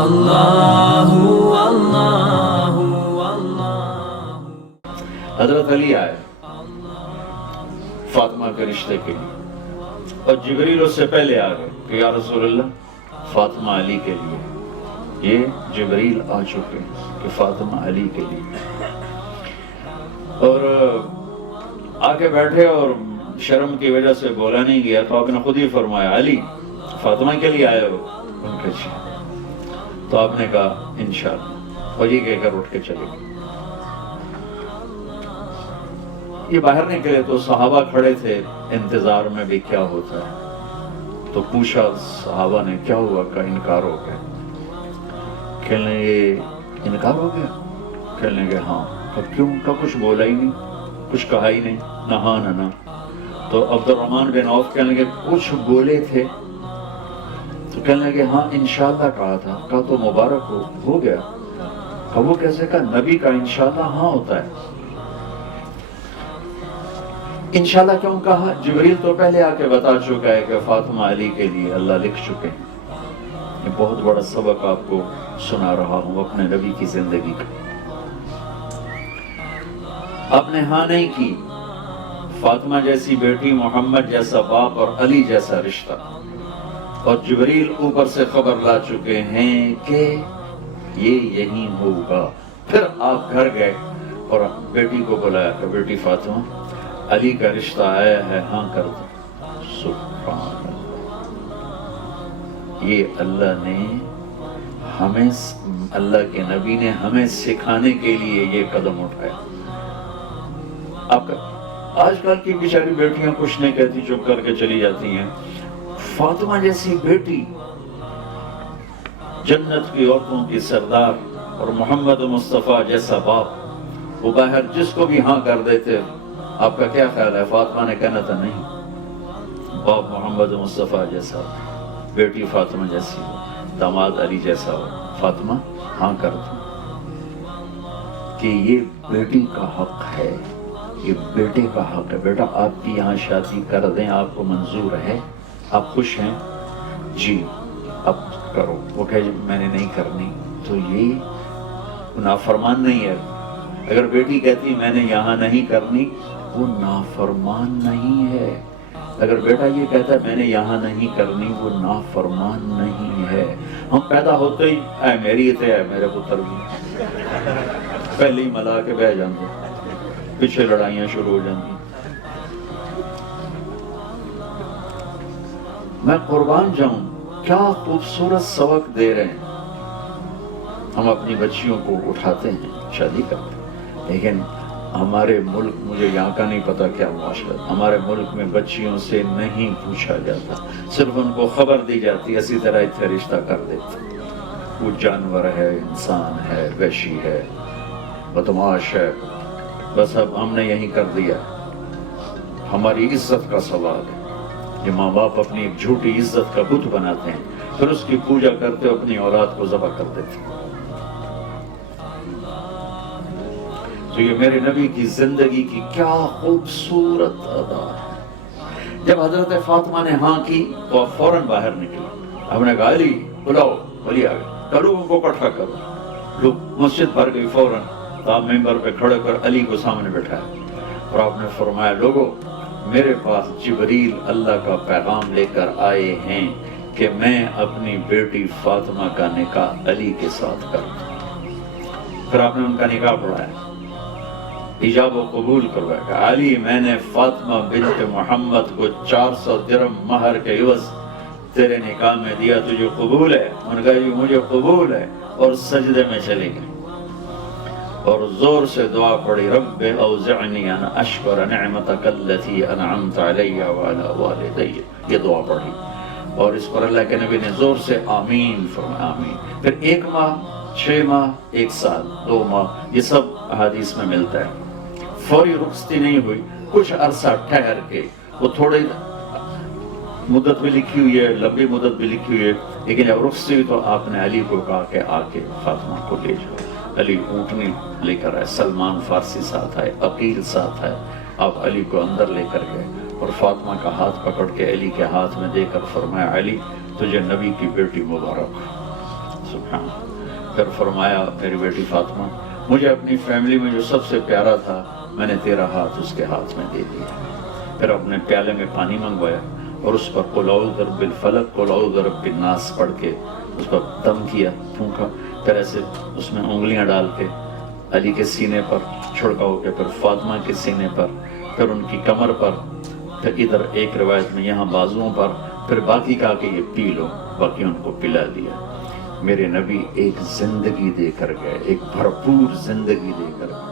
اللہ اللہ اللہ۔ حضرت علی آئے فاطمہ کے رشتے کے لیے، اور جبریل اس سے پہلے آ گئے کہ یا رسول اللہ فاطمہ علی کے لیے، یہ جبریل آ چکے ہیں کہ فاطمہ علی کے لیے، اور آ کے بیٹھے اور شرم کی وجہ سے بولا نہیں گیا، تو آپ نے خود ہی فرمایا علی فاطمہ کے لیے آئے ہو؟ ان کے جی۔ تو آپ نے کہا انشاءاللہ، اور یہ کہہ کر اٹھ کے چلے گئے۔ یہ باہر نکلے تو صحابہ کھڑے تھے انتظار میں بھی کیا ہوتا ہے، تو پوچھا صحابہ نے کیا ہوا؟ کا انکار ہو گیا۔ کہنے یہ انکار ہو گیا؟ کہنے لگے ہاں۔ کیوں؟ کا کچھ بولا ہی نہیں، کچھ کہا ہی نہیں، نہ ہاں نہ نہ۔ تو عبد الرحمن بن عوف کہنے لگے کچھ بولے تھے؟ تو کہنے لگے ہاں انشاءاللہ کہا تھا۔ کہا تو مبارک ہو گیا۔ کہا وہ کیسے؟ کہا نبی کا انشاءاللہ ہاں ہوتا ہے۔ انشاءاللہ کیوں کہا؟ جبریل تو پہلے آ کے بتا چکا ہے کہ فاطمہ علی کے لیے اللہ لکھ چکے ہیں۔ یہ بہت بڑا سبق آپ کو سنا رہا ہوں اپنے نبی کی زندگی کا۔ آپ نے ہاں نہیں کی، فاطمہ جیسی بیٹی، محمد جیسا باپ اور علی جیسا رشتہ، اور جبریل اوپر سے خبر لا چکے ہیں کہ یہ یہی ہوگا۔ پھر آپ گھر گئے اور بیٹی کو بلایا کہ بیٹی فاطمہ علی کا رشتہ آیا ہے، ہاں کر دو۔ سبحان اللہ، یہ اللہ نے ہمیں، اللہ کے نبی نے ہمیں سکھانے کے لیے یہ قدم اٹھایا۔ آپ کا آج کل کی بیچاری بیٹیاں کچھ نہیں کہتی، چپ کر کے چلی جاتی ہیں۔ فاطمہ جیسی بیٹی، جنت کی عورتوں کی سردار، اور محمد مصطفیٰ جیسا باپ، وہ باہر جس کو بھی ہاں کر دیتے۔ آپ کا کیا خیال ہے؟ فاطمہ نے کہنا تھا نہیں، باپ محمد مصطفیٰ جیسا ہو، بیٹی فاطمہ جیسی ہو، داماد علی جیسا ہو، فاطمہ ہاں کر دو، کہ یہ بیٹی کا حق ہے، یہ بیٹے کا حق ہے۔ بیٹا آپ کی یہاں شادی کر دیں، آپ کو منظور ہے؟ آپ خوش ہیں؟ جی اب کرو۔ وہ کہے میں نے نہیں کرنی، تو یہ نافرمان نہیں ہے۔ اگر بیٹی کہتی میں نے یہاں نہیں کرنی، وہ نافرمان نہیں ہے۔ اگر بیٹا یہ کہتا ہے میں نے یہاں نہیں کرنی، وہ نافرمان نہیں ہے۔ ہم پیدا ہوتے ہی اے میری تے اے میرے پتر بھی، پہلے ہی ملا کے بہ جاتے، پیچھے لڑائیاں شروع ہو جاتی۔ میں قربان جاؤں، کیا خوبصورت سبق دے رہے ہیں۔ ہم اپنی بچیوں کو اٹھاتے ہیں، شادی کرتے ہیں، لیکن ہمارے ملک، مجھے یہاں کا نہیں پتا کیا معاشرہ، ہمارے ملک میں بچیوں سے نہیں پوچھا جاتا، صرف ان کو خبر دی جاتی ہے، اسی طرح اتنے رشتہ کر دیتے۔ وہ جانور ہے، انسان ہے، وحشی ہے، بدماش ہے، بس اب ہم نے یہی کر دیا۔ ہماری عزت کا سوال ہے۔ یہ ماں باپ اپنی ایک جھوٹی عزت کا بت بناتے ہیں، پھر اس کی پوجا کرتے ہو، اپنی اولاد کو ذبح کر دیتے ہیں۔ تو یہ میرے نبی کی زندگی کی کیا خوبصورت ادا ہے۔ جب حضرت فاطمہ نے ہاں کی تو آپ فوراً باہر نکلے۔ ہم نے کہا علی بلاؤ، علی آ گئے، لوگوں کو اکٹھا کرو۔ لوگ مسجد بھر گئی فوراً، آپ ممبر پہ کھڑے کر علی کو سامنے بٹھایا، اور آپ نے فرمایا لوگوں میرے پاس جبریل اللہ کا پیغام لے کر آئے ہیں کہ میں اپنی بیٹی فاطمہ کا نکاح علی کے ساتھ کروں۔ پھر آپ نے ان کا نکاح پڑھایا، ایجاب و قبول کروایا کہ علی میں نے فاطمہ بنت محمد کو 400 درہم مہر کے عوض تیرے نکاح میں دیا، تجھے قبول ہے؟ انہوں نے کہا جی مجھے قبول ہے، اور سجدے میں چلے گئے اور زور سے دعا پڑھی، رب اوزعنی ان اشکر نعمتک التی انعمت علی وعلی والدی، یہ دعا پڑھی، اور اس پر اللہ کے نبی نے زور سے آمین فرمایا، آمین۔ پھر 1 ماہ، 6 ماہ، 1 سال، 2 ماہ، یہ سب احادیث میں ملتا ہے۔ فوری رخصتی نہیں ہوئی، کچھ عرصہ ٹھہر کے، وہ تھوڑی مدت بھی لکھی ہوئی ہے، لمبی مدت بھی لکھی ہوئی ہے، لیکن جب رخصتی ہوئی تو آپ نے علی کو کہا کہ آ کے فاطمہ کو لے جاؤ۔ علی اونٹنی لے کر آئے، سلمان فارسی ساتھ آئے، عقیل ساتھ آئے، آپ علی کو اندر لے کر گئے، اور فاطمہ کا ہاتھ پکڑ کے علی کے ہاتھ میں دے کر فرمایا علی تجھے نبی کی بیٹی مبارک ہو۔ ہاں پھر فرمایا میری بیٹی فاطمہ مجھے اپنی فیملی میں جو سب سے پیارا تھا میں نے تیرا ہاتھ اس کے ہاتھ میں دے دیا. پھر اپنے پیالے میں پانی منگوایا اور اس پر قل اعوذ برب الفلق قل اعوذ برب الناس پڑھ کے اس پر دم کیا, پھونکا, پھر ایسے اس میں انگلیاں ڈال کے علی کے سینے پر چھڑکاؤ کے, پھر فاطمہ کے سینے پر, پھر ان کی کمر پر, پھر ادھر ایک روایت میں یہاں بازوؤں پر, پھر باقی کہا کہ یہ پی لو, باقی ان کو پلا دیا. میرے نبی ایک زندگی دے کر گئے, ایک بھرپور زندگی دے کر گئے.